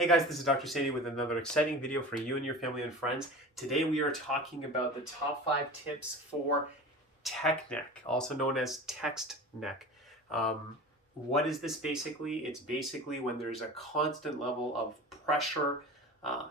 Hey guys, this is Dr. Sandy with another exciting video for you and your family and friends. Today we are talking about the top 5 tips for tech neck, also known as text neck. What is this basically? It's basically when there's a constant level of pressure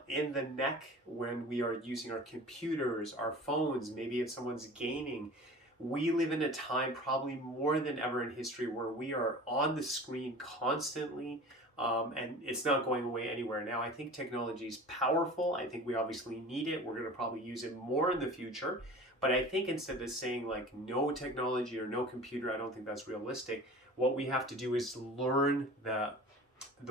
in the neck when we are using our computers, our phones, maybe if someone's gaming. We live in a time probably more than ever in history where we are on the screen constantly. And it's not going away anywhere. Now, I think technology is powerful. I think we obviously need it. We're going to probably use it more in the future. But I think instead of saying like no technology or no computer, I don't think that's realistic. What we have to do is learn the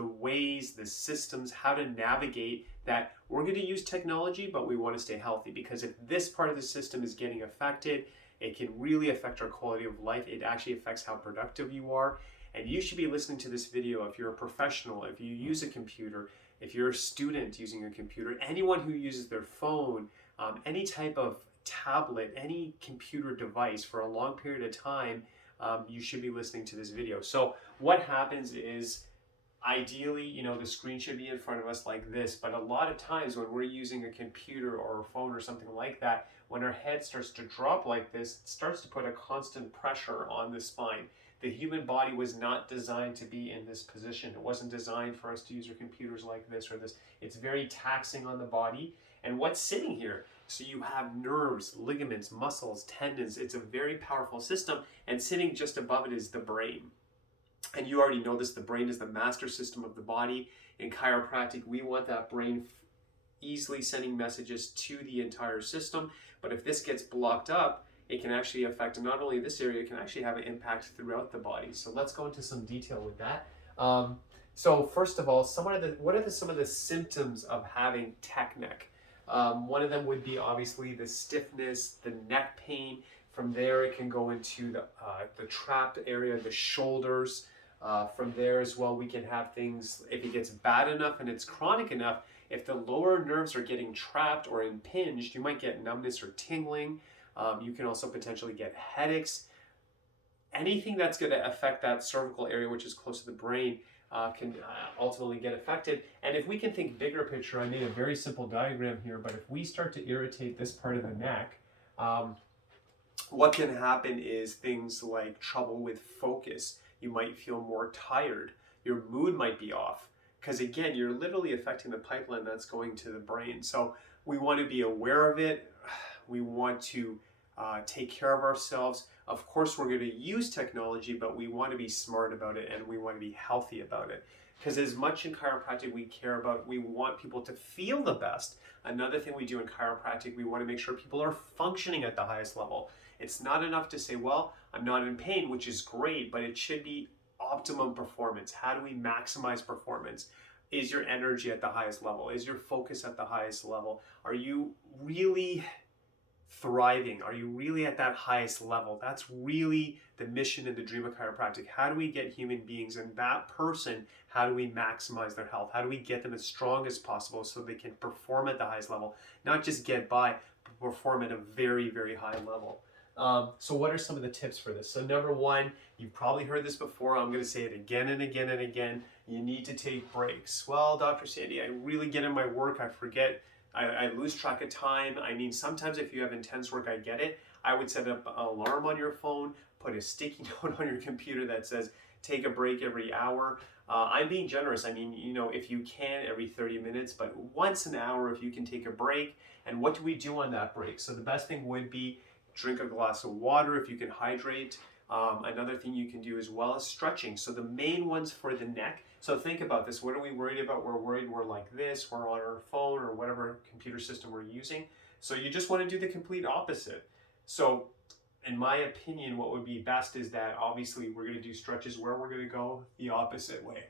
ways, the systems, how to navigate that. We're going to use technology, but we want to stay healthy, because if this part of the system is getting affected, it can really affect our quality of life. It actually affects how productive you are. And you should be listening to this video if you're a professional, if you use a computer, if you're a student using a computer, anyone who uses their phone, any type of tablet, any computer device for a long period of time, you should be listening to this video. So what happens is, ideally, the screen should be in front of us like this, but a lot of times when we're using a computer or a phone or something like that, when our head starts to drop like this, it starts to put a constant pressure on the spine. The human body was not designed to be in this position. It wasn't designed for us to use our computers like this or this. It's very taxing on the body. And what's sitting here? So you have nerves, ligaments, muscles, tendons. It's a very powerful system. And sitting just above it is the brain. And you already know this, the brain is the master system of the body. In chiropractic, we want that brain easily sending messages to the entire system. But if this gets blocked up, it can actually affect not only this area, it can actually have an impact throughout the body. So let's go into some detail with that. So first of all, what are some of the symptoms of having tech neck? One of them would be obviously the stiffness, the neck pain. From there, it can go into the trapped area, the shoulders. From there as well, we can have things, if it gets bad enough and it's chronic enough, if the lower nerves are getting trapped or impinged, you might get numbness or tingling. You can also potentially get headaches. Anything that's going to affect that cervical area, which is close to the brain, can ultimately get affected. And if we can think bigger picture, I made a very simple diagram here, but if we start to irritate this part of the neck, what can happen is things like trouble with focus. You might feel more tired. Your mood might be off, because again, you're literally affecting the pipeline that's going to the brain. So we want to be aware of it. We want to take care of ourselves. Of course, we're going to use technology, but we want to be smart about it and we want to be healthy about it. Because as much in chiropractic we care about, we want people to feel the best. Another thing we do in chiropractic, we want to make sure people are functioning at the highest level. It's not enough to say, well, I'm not in pain, which is great, but it should be optimum performance. How do we maximize performance? Is your energy at the highest level? Is your focus at the highest level? Are you really thriving? Are you really at that highest level? That's really the mission and the dream of chiropractic. How do we get human beings and that person, how do we maximize their health? How do we get them as strong as possible so they can perform at the highest level? Not just get by, but perform at a very, very high level. So what are some of the tips for this? So number one, you've probably heard this before. I'm going to say it again and again and again. You need to take breaks. Well, Dr. Sandy, I really get in my work. I forget. I lose track of time. I mean, sometimes if you have intense work, I get it. I would set up an alarm on your phone, put a sticky note on your computer that says, take a break every hour. I'm being generous. I mean, if you can, every 30 minutes, but once an hour, if you can take a break. And what do we do on that break? So the best thing would be drink a glass of water if you can hydrate. Another thing you can do as well is stretching. So the main ones for the neck. So think about this. What are we worried about? We're worried we're like this, we're on our phone or whatever computer system we're using. So you just want to do the complete opposite. So in my opinion, what would be best is that obviously we're going to do stretches where we're going to go the opposite way.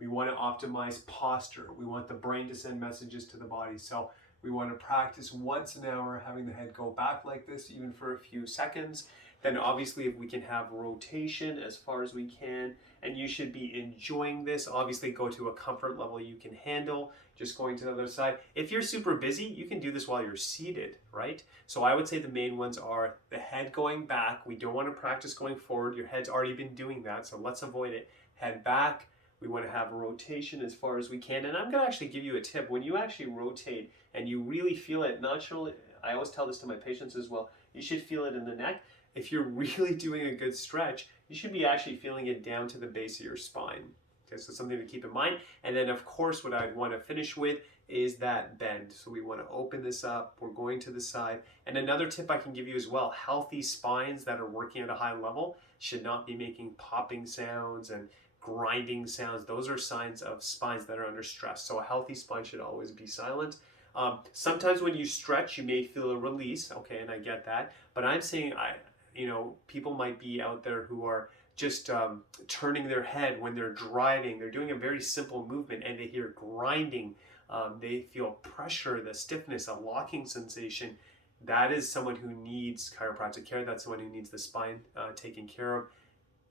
We want to optimize posture. We want the brain to send messages to the body. So we want to practice once an hour having the head go back like this, even for a few seconds. Then obviously if we can have rotation as far as we can, and you should be enjoying this. Obviously go to a comfort level you can handle, just going to the other side. If you're super busy, you can do this while you're seated, right? So I would say the main ones are the head going back. We don't want to practice going forward. Your head's already been doing that, so let's avoid it. Head back. We want to have a rotation as far as we can. And I'm going to actually give you a tip. When you actually rotate and you really feel it, naturally, I always tell this to my patients as well, you should feel it in the neck. If you're really doing a good stretch, you should be actually feeling it down to the base of your spine. Okay, so something to keep in mind. And then of course, what I'd want to finish with is that bend. So we want to open this up, we're going to the side. And another tip I can give you as well, healthy spines that are working at a high level should not be making popping sounds and grinding sounds. Those are signs of spines that are under stress. So a healthy spine should always be silent. Sometimes when you stretch, you may feel a release, okay, and I get that. But I'm saying, people might be out there who are just turning their head when they're driving. They're doing a very simple movement and they hear grinding. They feel pressure, the stiffness, a locking sensation. That is someone who needs chiropractic care. That's someone who needs the spine taken care of.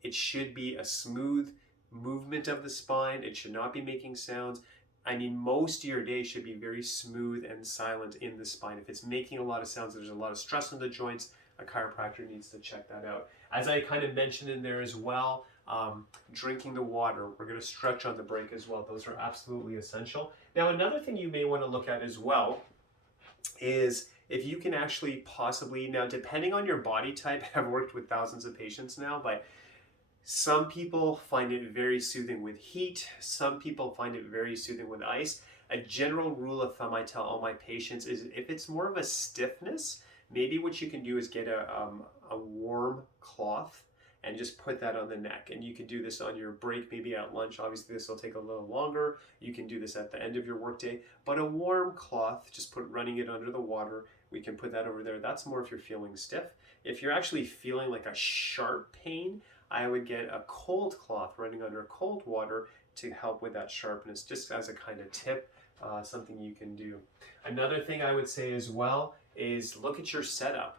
It should be a smooth movement of the spine. It should not be making sounds. I mean, most of your day should be very smooth and silent in the spine. If it's making a lot of sounds, there's a lot of stress in the joints, a chiropractor needs to check that out. As I kind of mentioned in there as well, drinking the water. We're going to stretch on the break as well. Those are absolutely essential. Now, another thing you may want to look at as well is if you can actually possibly, now depending on your body type, I've worked with thousands of patients now, but some people find it very soothing with heat. Some people find it very soothing with ice. A general rule of thumb I tell all my patients is if it's more of a stiffness, maybe what you can do is get a warm cloth and just put that on the neck. And you can do this on your break, maybe at lunch. Obviously, this will take a little longer. You can do this at the end of your workday. But a warm cloth, just running it under the water, we can put that over there. That's more if you're feeling stiff. If you're actually feeling like a sharp pain, I would get a cold cloth running under cold water to help with that sharpness, just as a kind of tip, something you can do. Another thing I would say as well is look at your setup.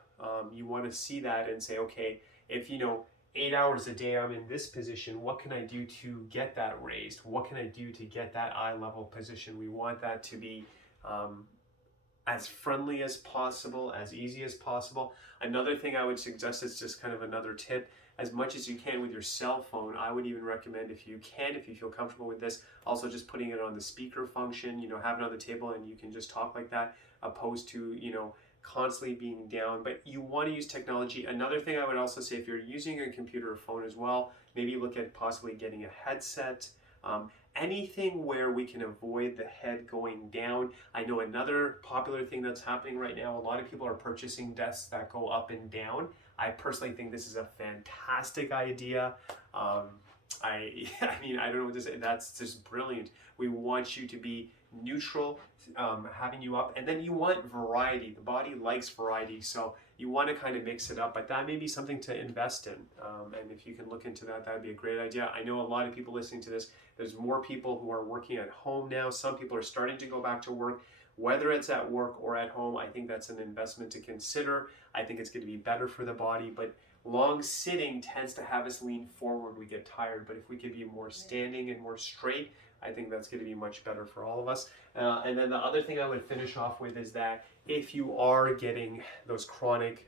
You want to see that and say, okay, if 8 hours a day I'm in this position, what can I do to get that raised? What can I do to get that eye level position? We want that to be as friendly as possible, as easy as possible. Another thing I would suggest is just kind of another tip, as much as you can with your cell phone. I would even recommend, if you feel comfortable with this, also just putting it on the speaker function, have it on the table and you can just talk like that, opposed to, constantly being down. But you want to use technology. Another thing I would also say, if you're using a computer or phone as well, maybe look at possibly getting a headset. Anything where we can avoid the head going down. I know another popular thing that's happening right now, a lot of people are purchasing desks that go up and down. I personally think this is a fantastic idea. I don't know what to say. That's just brilliant. We want you to be neutral, having you up, and then you want variety. The body likes variety, so you want to kind of mix it up, but that may be something to invest in. And if you can look into that, that'd be a great idea. I know a lot of people listening to this, there's more people who are working at home now. Some people are starting to go back to work. Whether it's at work or at home, I think that's an investment to consider. I think it's going to be better for the body, but long sitting tends to have us lean forward. We get tired, but if we could be more standing and more straight, I think that's going to be much better for all of us. And then the other thing I would finish off with is that if you are getting those chronic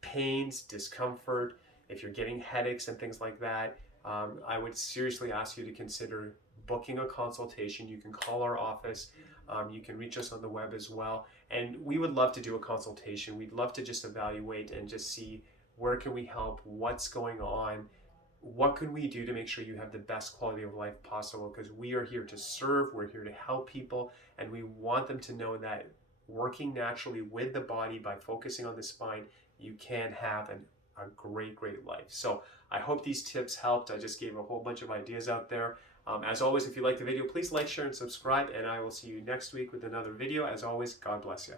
pains, discomfort, if you're getting headaches and things like that, I would seriously ask you to consider booking a consultation. You can call our office. You can reach us on the web as well. And we would love to do a consultation. We'd love to just evaluate and just see where can we help, what's going on, what can we do to make sure you have the best quality of life possible, because we are here to serve, we're here to help people, and we want them to know that working naturally with the body by focusing on the spine, you can have a great life. So I hope these tips helped. I just gave a whole bunch of ideas out there. As always, if you like the video, please like, share, and subscribe, and I will see you next week with another video. As always, God bless you.